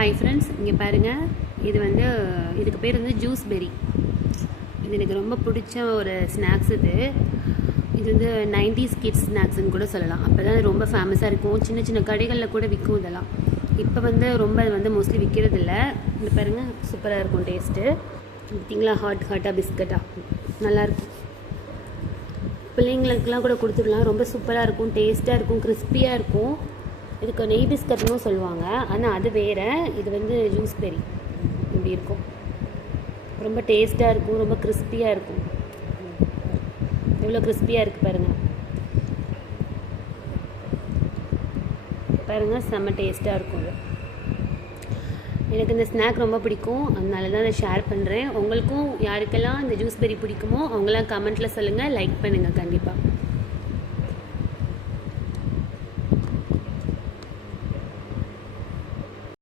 Hi friends, இங்கே பாருங்கள். இது வந்து இதுக்கு பேர் வந்து ஜூஸ் பெரி. இது எனக்கு ரொம்ப பிடிச்ச ஒரு ஸ்நாக்ஸ். இது வந்து 90s கிட்ஸ் ஸ்நாக்ஸ்ன்னு கூட சொல்லலாம். அப்போ தான் ரொம்ப ஃபேமஸாக இருக்கும். சின்ன சின்ன கடைகளில் கூட விற்கும் இதெல்லாம். இப்போ வந்து ரொம்ப வந்து மோஸ்ட்லி விற்கிறதில்ல. இது பாருங்கள், சூப்பராக இருக்கும் டேஸ்ட்டு. பார்த்திங்களா, ஹாட்டாக பிஸ்கட்டாக நல்லாயிருக்கும். பிள்ளைங்களுக்கெல்லாம் கூட கொடுத்துடலாம். ரொம்ப சூப்பராக இருக்கும், டேஸ்ட்டாக இருக்கும், கிறிஸ்பியாக இருக்கும். இதுக்கு நெய் பிஸ்கட்னு சொல்லுவாங்க, ஆனால் அது வேறு. இது வந்து ஜூஸ் பெரி இப்படி இருக்கும். ரொம்ப டேஸ்ட்டாக இருக்கும், ரொம்ப கிறிஸ்பியாக இருக்கும். எவ்வளோ கிறிஸ்பியாக இருக்குது பாருங்கள். பாருங்கள், செம்ம டேஸ்ட்டாக இருக்கும். எனக்கு இந்த ஸ்நாக் ரொம்ப பிடிக்கும், அதனால தான் அதை ஷேர் பண்ணுறேன். உங்களுக்கும் யாருக்கெல்லாம் இந்த ஜூஸ் பெரி பிடிக்குமோ அவங்களாம் கமெண்ட்டில் சொல்லுங்கள், லைக் பண்ணுங்கள் கண்டிப்பாக.